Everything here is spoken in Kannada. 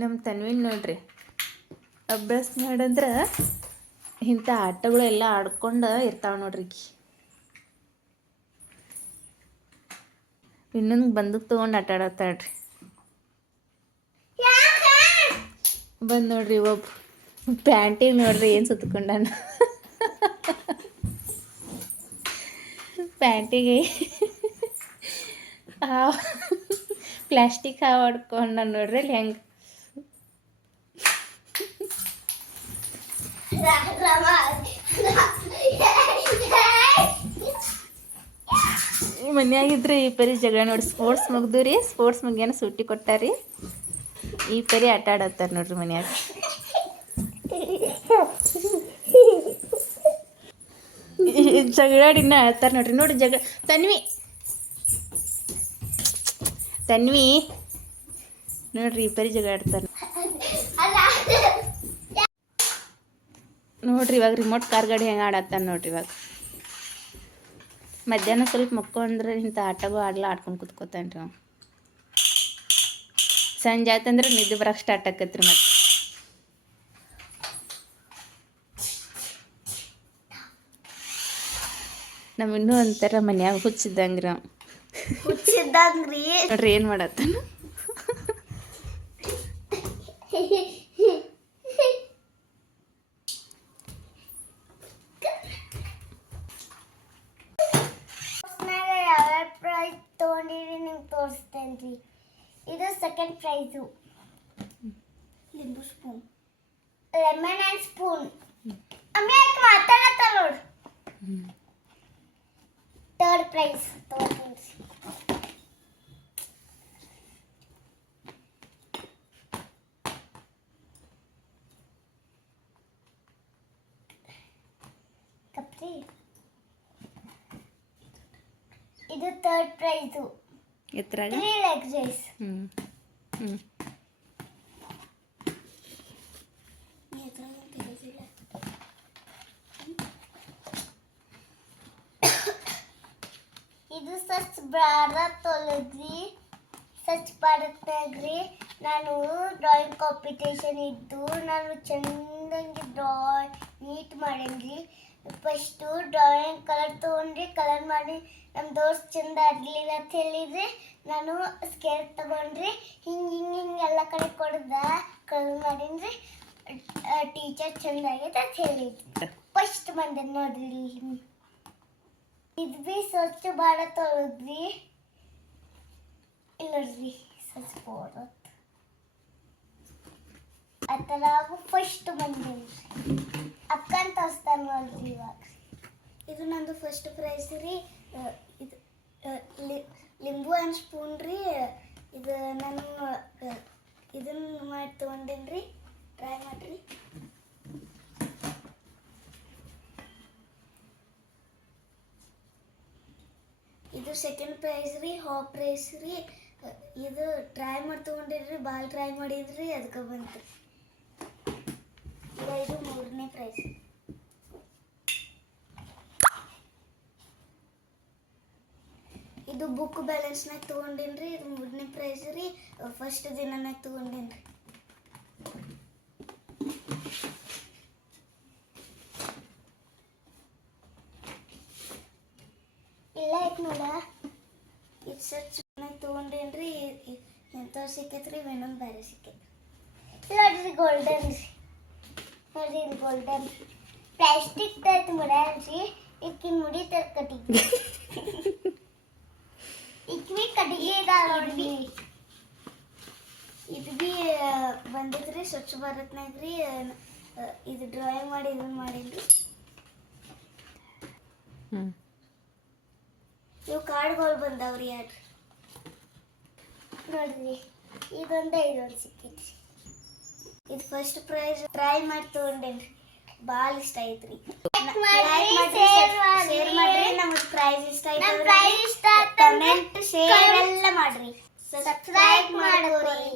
ನಮ್ಮ ತನ್ವಿನ ನೋಡ್ರಿ. ಅಭ್ಯಾಸ ಮಾಡಂದ್ರೆ ಇಂಥ ಆಟಗಳೆಲ್ಲ ಆಡ್ಕೊಂಡು ಇರ್ತಾವೆ ನೋಡ್ರಿ ಇನ್ನೊಂದು ಬಂದಕ್ಕೆ ತೊಗೊಂಡು ಆಟ ಆಡತ್ತಾಳ್ರಿ ಬಂದು ನೋಡ್ರಿ ಒಬ್ಬ ಪ್ಯಾಂಟಿಗೆ ನೋಡ್ರಿ ಏನು ಸುತ್ಕೊಂಡಾನ. ಪ್ಯಾಂಟಿಗೆ ಪ್ಲಾಸ್ಟಿಕ್ ಹಾವು ಆಡ್ಕೊಂಡ ನೋಡ್ರಿ ಅಲ್ಲಿ ಹೆಂಗೆ ಮನ್ಯಾಗಿದ್ರೆ ಈ ಪರಿ ಜಗಳ ನೋಡಿ ಸ್ಪೋರ್ಟ್ಸ್ ಮುಗ್ದು ರೀ ಸ್ಪೋರ್ಟ್ಸ್ ಮುಗಿಯನ ಸೂಟಿ ಕೊಟ್ಟಾರಿ. ಈ ಪರಿ ಆಟ ಆಡತ್ತಾರ ನೋಡ್ರಿ ಮನ್ಯಾಗ. ಜಗಳಾಡಿನ ಹೇಳ್ತಾರ ನೋಡ್ರಿ ನೋಡಿ ಜಗಳ. ತನ್ವಿ. ತನ್ವಿ. ನೋಡ್ರಿ ಈ ಪರಿ ಜಗಳ ಆಡ್ತಾರ. ನೋಡ್ರಿ ಇವಾಗ ರಿಮೋಟ್ ಕಾರ್ ಗಾಡಿ ಹೆಂಗೆ ಆಡತ್ತಾನ ನೋಡ್ರಿ ಇವಾಗ. ಮಧ್ಯಾಹ್ನ ಸ್ವಲ್ಪ ಮಕ್ಕೊಂಡ್ರೆ ಇಂಥ ಆಟಗೂ ಆಡ್ಲ ಆಡ್ಕೊಂಡು ಕುತ್ಕೋತಾನ್ರಿ ನಾವು ಸಂಜೆ ಆಯ್ತಂದ್ರೆ ನಿದ್ದೆ ಬರಕ್ಕೆ ಸ್ಟಾರ್ಟ್ ಆಕತ್ರಿ ಮತ್ತೆ. ನಮ್ಮ ಇನ್ನೂ ಒಂಥರ ಮನ್ಯಾಗ ಹುಚ್ಚಿದ್ದಂಗ್ರಿ ಹುಚ್ಚಿದ್ದಂಗ್ರಿ. ನೋಡ್ರಿ ಏನು ಮಾಡತ್ತಾನ ಯಾವ್ಯಾವ ಪ್ರೈಸ್ ತೊಗೊಂಡಿರಿ ನಿಮ್ಗೆ ತೋರಿಸ್ತೇನೆ ರೀ ಇದು ಸೆಕೆಂಡ್ ಪ್ರೈಸು ಲಿಂಬು ಸ್ಪೂನ್. Lemon and spoon. ಅಮ್ಮಿ ಆಯ್ತು ಮಾತಾಡತ್ತ ನೋಡು. ಥರ್ಡ್ ಪ್ರೈಸ್ ತೊಗೊಂಡಿರಿ ಕಪ್ರಿ ಇದು ಥರ್ಡ್ ಪ್ರೈಸು ಎತ್ತರಾಗ ತ್ರೀ ಲೆಗ್ ರೈಸ್ ಹ್ಞೂ ಹ್ಞೂ ಇದು ಸ್ವಚ್ಛ ಭಾರತ್ ಒಳಗ್ರಿ ಸ್ವಚ್ಛ ಭಾರತ್ನಾಗ್ರಿ ನಾನು ಡ್ರಾಯಿಂಗ್ ಕಾಂಪಿಟೇಷನ್ ಇದ್ದು ನಾನು ಚಂದಂಗೆ ಡ್ರಾಯಿಂಗ್ ನೀಟ್ ಮಾಡೇನ್ರಿ ಫಸ್ಟು ಡ್ರಾಯಿಂಗ್ ಕಲರ್ ತೊಗೊಂಡ್ರಿ ಕಲರ್ ಮಾಡಿ ನಮ್ಮ ದೋಸ್ತ್ ಚಂದ ಆಗಲಿಲ್ಲ ಅಂತ ಹೇಳಿದ್ರಿ ನಾನು ಸ್ಕೇಲ್ ತೊಗೊಂಡ್ರಿ ಹಿಂಗೆ ಹಿಂಗೆ ಹಿಂಗೆ ಎಲ್ಲ ಕಡೆ ಕೊಡ್ದ ಕಲರ್ ಮಾಡಿನ್ರಿ ಟೀಚರ್ ಚಂದ ಆಗೈತೆ ಅಂತ ಹೇಳಿದ್ರಿ ಫಸ್ಟ್ ಬಂದೆ ನೋಡ್ರಿ ಇಲ್ಲಿ. ಇದು ಬಿ ಸ್ವಚ್ಛ ಭಾಳ ಒಳಗ್ರಿ ಇಲ್ಲರಿ ಸ್ವಚ್ಛ ಭಾರತ್ ಆ ಥರ ಫಸ್ಟ್ ಬಂದೇನ್ರಿ ಅಕ್ಕನ್ ತೋರಿಸ್ತಾನೆ ನೋಡ್ರಿ ಇವಾಗ. ಇದು ನಂದು ಫಸ್ಟ್ ಪ್ರೈಸ್ ರೀ. ಇದು ಲಿಂಬು ಆ್ಯಂಡ್ ಸ್ಪೂನ್ ರೀ. ಇದು ನಾನು ಇದನ್ನ ಮಾಡಿ ತೊಗೊಂಡೇನಿ ರೀ? ಟ್ರೈ ಮಾಡಿರಿ. ಇದು ಸೆಕೆಂಡ್ ಪ್ರೈಸ್ ರೀ ಹಾಫ್ ಪ್ರೈಸ್ ರೀ. ಇದು ಟ್ರೈ ಮಾಡಿ ತೊಗೊಂಡಿರಿ ಭಾಳ ಟ್ರೈ ಮಾಡಿದ್ರಿ ಅದಕ್ಕೆ ಬಂತು. ಇದು ಪ್ರೈಸ್ ಇದು ಬುಕ್ ಬ್ಯಾಲೆನ್ಸ್ನಾಗ ತೊಗೊಂಡೇನ್ರಿ? ಇದು ಮೂರನೇ ಪ್ರೈಸ್ ರೀ. ಫಸ್ಟ್ ದಿನನಾಗ ತೊಗೊಂಡೇನ್ರಿ? ಇಲ್ಲ ಐತ್ ನೋಡ. ಇದು ಸರ್ಚ್ ತೊಗೊಂಡೇನ್ರಿ? ಎಂತ ಸಿಕ್ಕೈತ್ರಿ? ಇನ್ನೊಂದು ಬೇರೆ ಸಿಕ್ಕೈತಿ ನೋಡ್ರಿ ಗೋಲ್ಡನ್ ರೀ. ನೋಡ್ರಿ ಇದು ಗೋಲ್ಡನ್ ಪ್ಲಾಸ್ಟಿಕ್ ತೈತ್ ಮುಡ್ಯಾನ್ರಿ ಇಕ್ಕಿನ ಮುಡಿ ತರ ಕಟಿ ಇಕ್ವಿ ಕಟ್ಟಿಗೆ ಇದಾವ ನೋಡ್ರಿ ಇದು ಬಿ ಬಂದಿದ್ರಿ ಸ್ವಚ್ಛ ಭಾರತ್ನಾಗ ರೀ ಇದು ಡ್ರಾಯಿಂಗ್ ಮಾಡಿ ಇದನ್ನ ಮಾಡಿದ್ರಿ. ಇವು ಕಾರ್ಡ್ಗಳು ಬಂದಾವ್ರಿ ಯಾರು ನೋಡ್ರಿ ಇದೊಂದೇ ಇದೊಂದು ಸಿಕ್ಕೈತ್ರಿ. ಇದು ಫಸ್ಟ್ ಪ್ರೈಸ್ ಟ್ರೈ ಮಾಡಿ ತೊಗೊಂಡೇನ್ರಿ ಭಾಳ ಇಷ್ಟ ಐತ್ರಿ. ಶೇರ್ ಮಾಡ್ರಿ ನಮಗೆ ಪ್ರೈಸ್ ಇಷ್ಟ ಆಯ್ತು ಕಮೆಂಟ್ ಶೇರ್ ಎಲ್ಲ ಮಾಡ್ರಿ. ಸಬ್ಸ್ಕ್ರೈಬ್ ಮಾಡೋರಿ